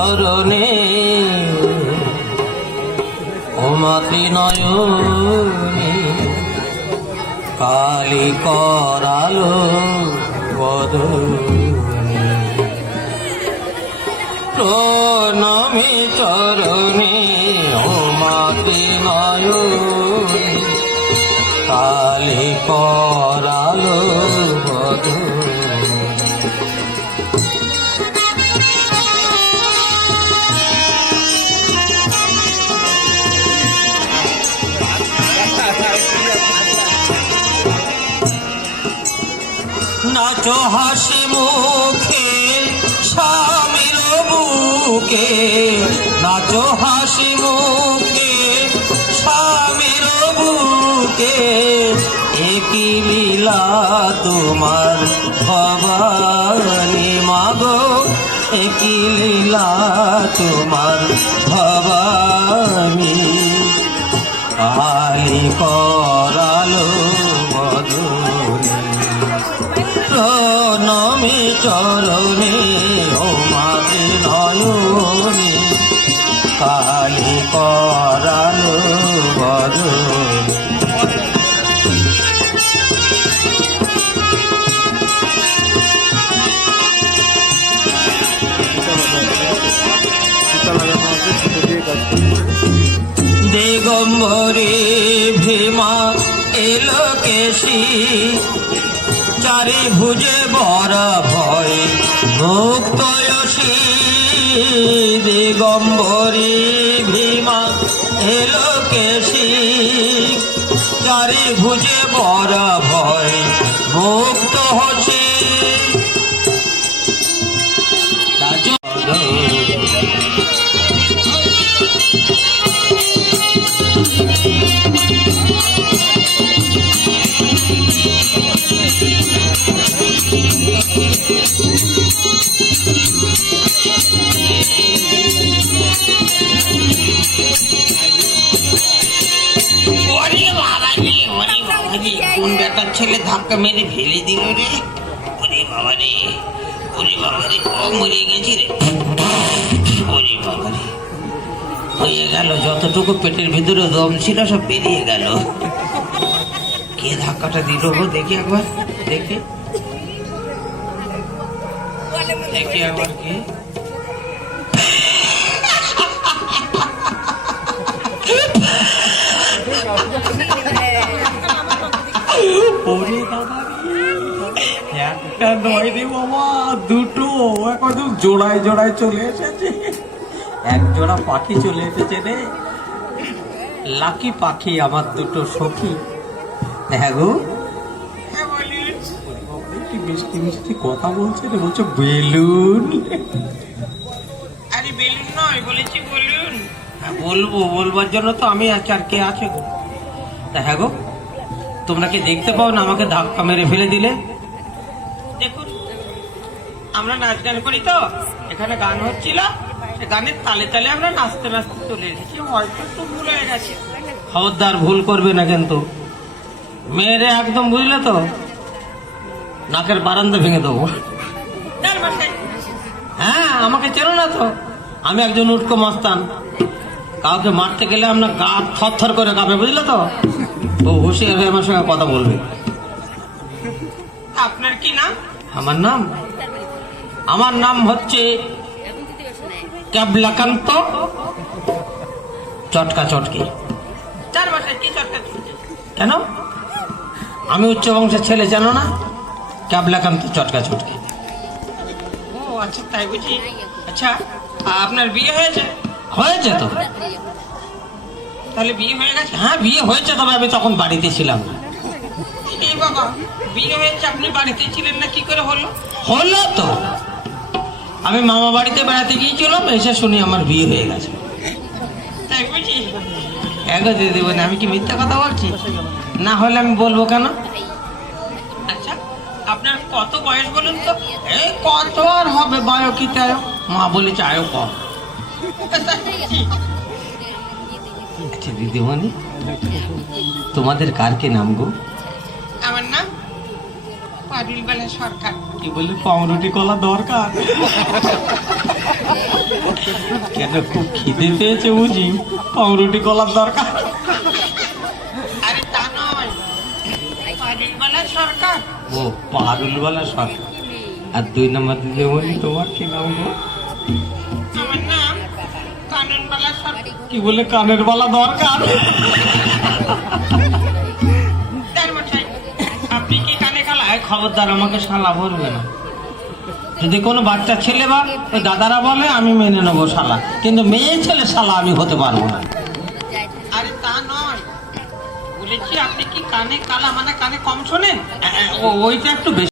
চরণে ও মাতৃনয়নী কালী করালো বদনী প্রণমী চরণে ও মাতৃনয়নী কালী করালো বদনী নাচো হাসি মুখে স্বামীর বুকে নাচো হাসি মুখে স্বামীর বুকে একই লীলা তোমার ভবানী মাগো একই লীলা তোমার ভবানী কালী করালো বদনী প্রণমী চরণে ও মাতৃনয়নী কালী করালো বদনী দিগম্বরী ভীমা এলো কেশী চারি ভুজে বরা ভয় মুক্তয়সী দিগম্বরী ভীমা এলো কেশী চারি ভুজে বরা ভয় মুক্ত হসি কোন বেটার ছেলে ধাক্কা মেরে ফেলে দিল রে ওরে বাবা রে ওরে বাবা রে ও মরে গেছি রে ওরে বাবা রে হয়ে গেল যতটুকু পেটের ভিতরে দম ছিল সব বেরিয়ে গেল কে ধাক্কাটা দিল গো দেখি একবার দেখি দেখি একবার কে একটা নয় রে বাবা দুটো এখন জোড়ায় জোড়ায় চলে এসেছে এক জোড়া পাখি চলে এসেছে রে লাকি পাখি আমার দুটো সখী হ্যাঁ গো কি মিষ্টি মিষ্টি কথা বলছে রে বলছো বেলুন আরে বেলুন নয় বলেছি বলুন হ্যাঁ বলবো বলবার জন্য তো আমি আছি আর কে আছে গো হ্যাঁ গো তোমরা কি দেখতে পাও না আমাকে ধাক্কা মেরে ফেলে দিলে দেখুন আমরা নাচ গান করি তো এখানে গান হচ্ছিল গানের তালে তালে আমরা নাচতে নাচতে চলে এসেছি হয়তো তো ভুল হয়ে গেছে খবরদার ভুল করবে না কিন্তু মেয়েরে একদম বুঝলে তো নাকের বারান্দা ভেঙে দেবো হ্যাঁ আমাকে চেনো না তো আমি একজন উটকো মস্তান কাউকে মারতে গেলে আপনার গা থর থর করে কাঁপে বুঝলে তো ও হুঁশিয়ার হয়ে আমার সঙ্গে কথা বলবে আপনার কি নাম আমার নাম হচ্ছে ক্যাবলাকান্ত চটকা চটকি কেন আমি উচ্চ বংশের ছেলে জানো না ক্যাবলাকান্ত চটকা চটকি ও আচ্ছা তাই বুঝি আচ্ছা আপনার বিয়ে হয়েছে হয়েছে তো তাহলে বিয়ে হয়ে গেছে হ্যাঁ বিয়ে হয়েছে তবে আমি তখন বাড়িতে ছিলাম না এই বাবা বিয়ে হয়েছে আপনি বাড়িতে ছিলেন না কি করে হলো হলো তো আমি মামা বাড়িতে বেড়াতে গিয়েছিলাম এসে শুনি আমার বিয়ে হয়ে গেছে তাই বুঝি এগো দিদি বোন আমি কি মিথ্যা কথা বলছি না হলে আমি বলবো কেন আচ্ছা আপনার কত বয়স বলুন তো এই কত আর হবে বয়কিতে মা বলেছে আয়ো কম আচ্ছা দিদিমণি তোমাদের কার কে নাম গো আমার নাম পারুলবালা সরকার কি বললি পাউরুটি কলা দরকার খুব খিদে পেয়েছে বুঝি, পাউরুটি কলার দরকার। আরে তা নয়, পারুলওয়ালা সরকার। ও পারুলওয়ালা সরকার। আর 2 নম্বর দিদি বলি, তোমার কি নাম গো? আমার নাম কাননওয়ালা সরকার। কি বলে কানের বালা দরকার? আপনি কি কানে কালায়? খবরদার আমাকে শালা বলবে না। যদি কোনো বাচ্চা ছেলে বা ওই দাদারা বলে আমি মেনে নেবো শালা, কিন্তু মেয়ে ছেলে শালা আমি হতে পারবো না। আরে তা নয়, বলেছি আপনি কি কানে কালা মানে কানে কম শোনেন? ওইটা একটু বেশি।